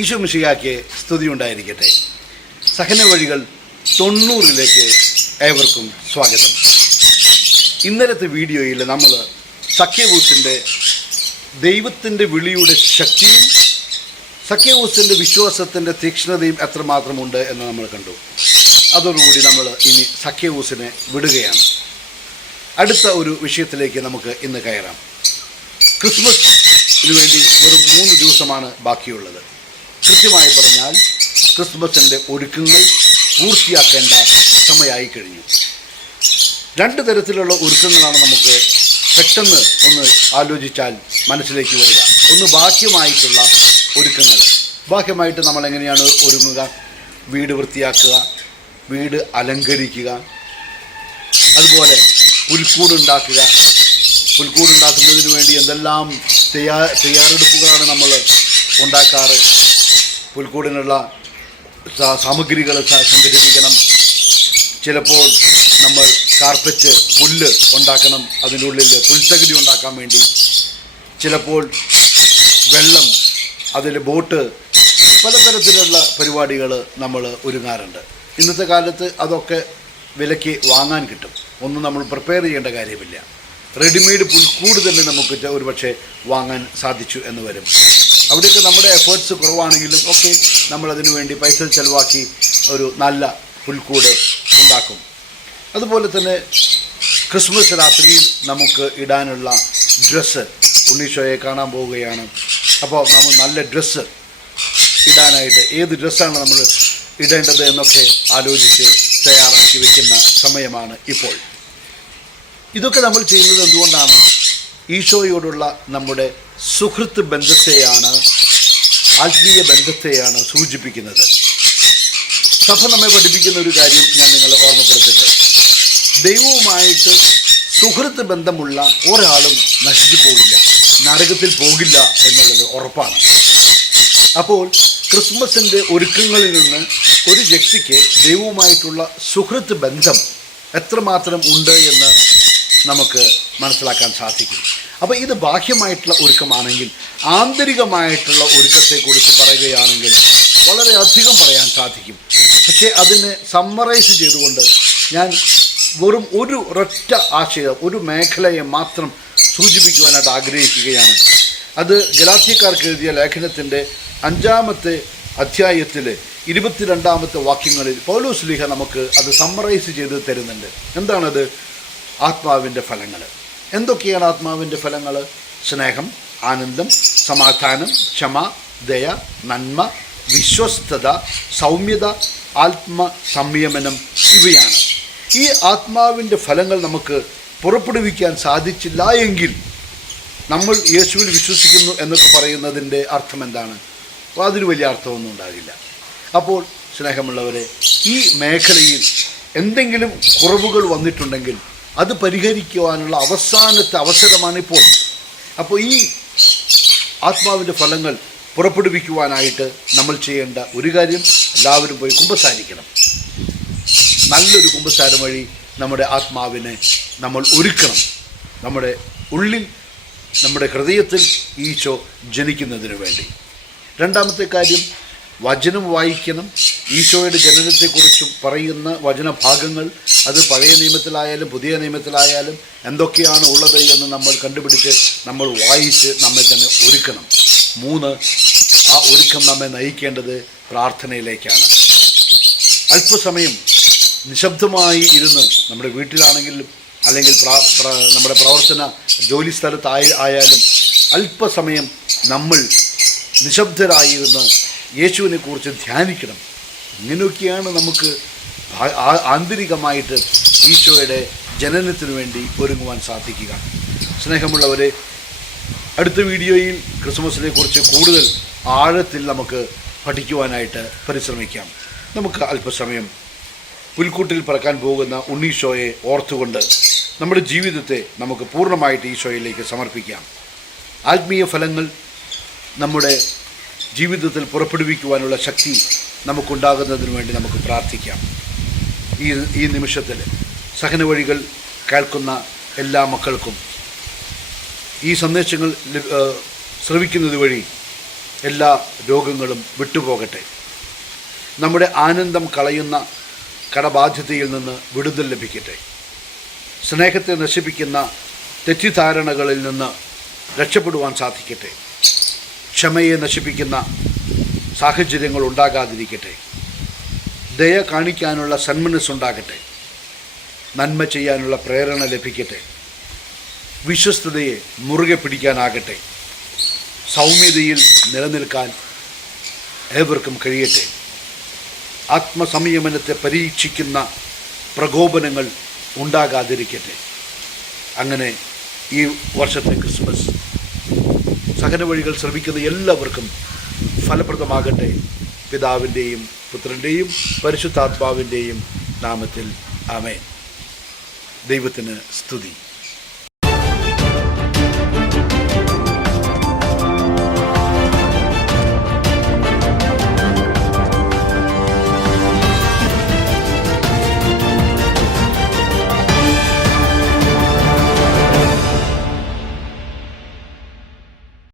ഈശോ മിഷിയാക്ക് സ്തുതി ഉണ്ടായിരിക്കട്ടെ. സഹന വഴികൾ തൊണ്ണൂറിലേക്ക് ഏവർക്കും സ്വാഗതം. ഇന്നലത്തെ വീഡിയോയിൽ നമ്മൾ സഖ്യവൂസിന്റെ ദൈവത്തിന്റെ വിളിയുടെ ശക്തിയും സഖ്യവൂസിന്റെ വിശ്വാസത്തിന്റെ തീക്ഷ്ണതയും എത്രമാത്രമുണ്ട് എന്ന് നമ്മൾ കണ്ടു. അതോടുകൂടി നമ്മൾ ഇനി സഖ്യവൂസിനെ വിടുകയാണ്. അടുത്ത ഒരു വിഷയത്തിലേക്ക് നമുക്ക് ഇന്ന് കയറാം. ക്രിസ്മസിന് വേണ്ടി വെറും മൂന്ന് ദിവസമാണ് ബാക്കിയുള്ളത്. കൃത്യമായി പറഞ്ഞാൽ ക്രിസ്മസിന്റെ ഒരുക്കങ്ങൾ പൂർത്തിയാക്കേണ്ട സമയമായി കഴിഞ്ഞു. രണ്ട് തരത്തിലുള്ള ഒരുക്കങ്ങളാണ് നമുക്ക് പെട്ടെന്ന് ഒന്ന് ആലോചിച്ചാൽ മനസ്സിലേക്ക് വരിക. ഒന്ന് ബാഹ്യമായിട്ടുള്ള ഒരുക്കങ്ങൾ. ബാഹ്യമായിട്ട് നമ്മൾ എങ്ങനെയാണ് ഒരുങ്ങുക? വീട് വൃത്തിയാക്കുക വീട് അലങ്കരിക്കുക അതുപോലെ പുൽക്കൂടുണ്ടാക്കുക. പുൽക്കൂടുണ്ടാക്കുന്നതിന് വേണ്ടി എന്തെല്ലാം തയ്യാ തയ്യാറെടുപ്പുകളാണ് നമ്മൾ ഉണ്ടാക്കാറ്? പുൽക്കൂടിനുള്ള സാമഗ്രികൾ സംഘടിപ്പിക്കണം ചിലപ്പോൾ നമ്മൾ കാർപ്പറ്റ് പുല്ല് ഉണ്ടാക്കണം അതിനുള്ളിൽ പുൽത്തകിടി ഉണ്ടാക്കാൻ വേണ്ടി. ചിലപ്പോൾ വെള്ളം അതിൽ ബോട്ട് പലതരത്തിലുള്ള പരിപാടികൾ നമ്മൾ ഒരുങ്ങാറുണ്ട്. ഇന്നത്തെ കാലത്ത് അതൊക്കെ വിലയ്ക്ക് വാങ്ങാൻ കിട്ടും. ഒന്നും നമ്മൾ പ്രിപ്പയർ ചെയ്യേണ്ട കാര്യമില്ല. റെഡിമെയ്ഡ് പുൽക്കൂട് തന്നെ നമുക്ക് ഒരു പക്ഷേ വാങ്ങാൻ സാധിച്ചു എന്ന് വരും. അവിടെയൊക്കെ നമ്മുടെ എഫേർട്സ് കുറവാണെങ്കിലും ഒക്കെ നമ്മൾ അതിനു വേണ്ടി പൈസ ചെലവാക്കി ഒരു നല്ല പുൽക്കൂട് ഉണ്ടാക്കും. അതുപോലെ തന്നെ ക്രിസ്മസ് രാത്രിയിൽ നമുക്ക് ഇടാനുള്ള ഡ്രസ്സ് ഉണ്ണീഷോയെ കാണാൻ പോവുകയാണ്. അപ്പോൾ നമ്മൾ നല്ല ഡ്രസ്സ് ഇടാനായിട്ട് ഏത് ഡ്രസ്സാണ് നമ്മൾ ഇടേണ്ടത് എന്നൊക്കെ ആലോചിച്ച് തയ്യാറാക്കി വയ്ക്കുന്ന സമയമാണ് ഇപ്പോൾ. ഇതൊക്കെ നമ്മൾ ചെയ്യുന്നത് എന്തുകൊണ്ടാണ്? ഈശോയോടുള്ള നമ്മുടെ സുഹൃത്ത് ബന്ധത്തെയാണ് ആത്മീയ ബന്ധത്തെയാണ് സൂചിപ്പിക്കുന്നത്. സഭ നമ്മെ പഠിപ്പിക്കുന്ന ഒരു കാര്യം ഞാൻ നിങ്ങളെ ഓർമ്മപ്പെടുത്തട്ടെ. ദൈവവുമായിട്ട് സുഹൃത്ത് ബന്ധമുള്ള ഒരാളും നശിച്ചു പോകില്ല നരകത്തിൽ പോകില്ല എന്നുള്ളത് ഉറപ്പാണ്. അപ്പോൾ ക്രിസ്മസിന്റെ ഒരുക്കങ്ങളിൽ നിന്ന് ഒരു വ്യക്തിക്ക് ദൈവവുമായിട്ടുള്ള സുഹൃത്ത് ബന്ധം എത്രമാത്രം ഉണ്ട് എന്ന് നമുക്ക് മനസ്സിലാക്കാൻ സാധിക്കും. അപ്പോൾ ഇത് ബാഹ്യമായിട്ടുള്ള ഒരുക്കമാണെങ്കിൽ ആന്തരികമായിട്ടുള്ള ഒരുക്കത്തെക്കുറിച്ച് പറയുകയാണെങ്കിൽ വളരെയധികം പറയാൻ സാധിക്കും. പക്ഷേ അതിനെ സമ്മറൈസ് ചെയ്തുകൊണ്ട് ഞാൻ വെറും ഒരു ഒറ്റ ആശയം ഒരു മേഖലയെ മാത്രം സൂചിപ്പിക്കുവാനായിട്ട് ആഗ്രഹിക്കുകയാണ്. അത് ഗലാത്യക്കാർക്ക് എഴുതിയ ലേഖനത്തിന്റെ അഞ്ചാമത്തെ അധ്യായത്തിൽ ഇരുപത്തിരണ്ടാമത്തെ വാക്യങ്ങളിൽ പൗലോസ് ലീഹ നമുക്ക് അത് സമ്മറൈസ് ചെയ്ത് തരുന്നുണ്ട്. എന്താണത്? ആത്മാവിന്റെ ഫലങ്ങൾ എന്തൊക്കെയാണ് ആത്മാവിന്റെ ഫലങ്ങൾ സ്നേഹം ആനന്ദം സമാധാനം ക്ഷമ ദയ നന്മ വിശ്വസ്തത സൗമ്യത ആത്മ സംയമനം ഇവയാണ്. ഈ ആത്മാവിന്റെ ഫലങ്ങൾ നമുക്ക് പുറപ്പെടുവിക്കാൻ സാധിച്ചില്ല എങ്കിൽ നമ്മൾ യേശുവിൽ വിശ്വസിക്കുന്നു എന്നൊക്കെ പറയുന്നതിന്റെ അർത്ഥം എന്താണ്? അതിന് വലിയ അർത്ഥമൊന്നും ഉണ്ടാകില്ല. അപ്പോൾ സ്നേഹമുള്ളവരെ ഈ മേഖലയിൽ എന്തെങ്കിലും കുറവുകൾ വന്നിട്ടുണ്ടെങ്കിൽ അത് പരിഹരിക്കുവാനുള്ള അവസാനത്തെ അവസരമാണിപ്പോൾ. അപ്പോൾ ഈ ആത്മാവിന്റെ ഫലങ്ങൾ പുറപ്പെടുവിക്കുവാനായിട്ട് നമ്മൾ ചെയ്യേണ്ട ഒരു കാര്യം എല്ലാവരും പോയി കുമ്പസാരിക്കണം. നല്ലൊരു കുമ്പസാരം വഴി നമ്മുടെ ആത്മാവിനെ നമ്മൾ ഒരുക്കണം. നമ്മുടെ ഉള്ളിൽ നമ്മുടെ ഹൃദയത്തിൽ ഈശോ ജനിക്കുന്നതിന് വേണ്ടി. രണ്ടാമത്തെ കാര്യം വചനം വായിക്കണം. ഈശോയുടെ ജനനത്തെക്കുറിച്ച് പറയുന്ന വചനഭാഗങ്ങൾ അത് പഴയ നിയമത്തിലായാലും പുതിയ നിയമത്തിലായാലും എന്തൊക്കെയാണ് ഉള്ളത് എന്ന് നമ്മൾ കണ്ടുപിടിച്ച് നമ്മൾ വായിച്ച് നമ്മെ തന്നെ ഒരുക്കണം. മൂന്ന് ആ ഒരുക്കം നമ്മെ നയിക്കേണ്ടത് പ്രാർത്ഥനയിലേക്കാണ്. അല്പസമയം നിശബ്ദമായി ഇരുന്ന് നമ്മുടെ വീട്ടിലാണെങ്കിലും അല്ലെങ്കിൽ നമ്മുടെ പ്രവർത്തന ജോലി സ്ഥലത്തായി ആയാലും അല്പസമയം നമ്മൾ നിശബ്ദരായിരുന്ന് യേശുവിനെ കുറിച്ച് ധ്യാനിക്കണം. ഇങ്ങനെയൊക്കെയാണ് നമുക്ക് ആന്തരികമായിട്ട് ഈശോയുടെ ജനനത്തിനു വേണ്ടി ഒരുങ്ങുവാൻ സാധിക്കുക. സ്നേഹമുള്ളവരെ അടുത്ത വീഡിയോയിൽ ക്രിസ്മസിനെ കുറിച്ച് കൂടുതൽ ആഴത്തിൽ നമുക്ക് പഠിക്കുവാനായിട്ട് പരിശ്രമിക്കാം. നമുക്ക് അല്പസമയം പുൽക്കൂട്ടിൽ പറക്കാൻ പോകുന്ന ഉണ്ണീശോയെ ഓർത്തുകൊണ്ട് നമ്മുടെ ജീവിതത്തെ നമുക്ക് പൂർണമായിട്ട് ഈശോയിലേക്ക് സമർപ്പിക്കാം. ആത്മീയ ഫലങ്ങൾ നമ്മുടെ ജീവിതത്തിൽ പുറപ്പെടുവിക്കുവാനുള്ള ശക്തി നമുക്കുണ്ടാകുന്നതിന് വേണ്ടി നമുക്ക് പ്രാർത്ഥിക്കാം. ഈ ഈ നിമിഷത്തിൽ സഹന വഴികൾ കേൾക്കുന്ന എല്ലാ മക്കൾക്കും ഈ സന്ദേശങ്ങൾ ശ്രവിക്കുന്നത് വഴി എല്ലാ രോഗങ്ങളും വിട്ടുപോകട്ടെ. നമ്മുടെ ആനന്ദം കളയുന്ന കടബാധ്യതയിൽ നിന്ന് വിടുതൽ ലഭിക്കട്ടെ. സ്നേഹത്തെ നശിപ്പിക്കുന്ന തെറ്റിദ്ധാരണകളിൽ നിന്ന് രക്ഷപ്പെടുവാൻ സാധിക്കട്ടെ. ക്ഷമയെ നശിപ്പിക്കുന്ന സാഹചര്യങ്ങൾ ഉണ്ടാകാതിരിക്കട്ടെ. ദയ കാണിക്കാനുള്ള സന്മനസ്സുണ്ടാകട്ടെ. നന്മ ചെയ്യാനുള്ള പ്രേരണ ലഭിക്കട്ടെ. വിശ്വസ്തതയെ മുറുകെ പിടിക്കാനാകട്ടെ. സൗമ്യതയിൽ നിലനിൽക്കാൻ ഏവർക്കും കഴിയട്ടെ. ആത്മസംയമനത്തെ പരീക്ഷിക്കുന്ന പ്രകോപനങ്ങൾ ഉണ്ടാകാതിരിക്കട്ടെ. അങ്ങനെ ഈ വർഷത്തെ ക്രിസ്മസ് സഹന വഴികൾ ശ്രമിക്കുന്ന എല്ലാവർക്കും ഫലപ്രദമാകട്ടെ. പിതാവിന്റെയും പുത്രന്റെയും പരിശുദ്ധാത്മാവിന്റെയും നാമത്തിൽ അമേ ദൈവത്തിന് സ്തുതി.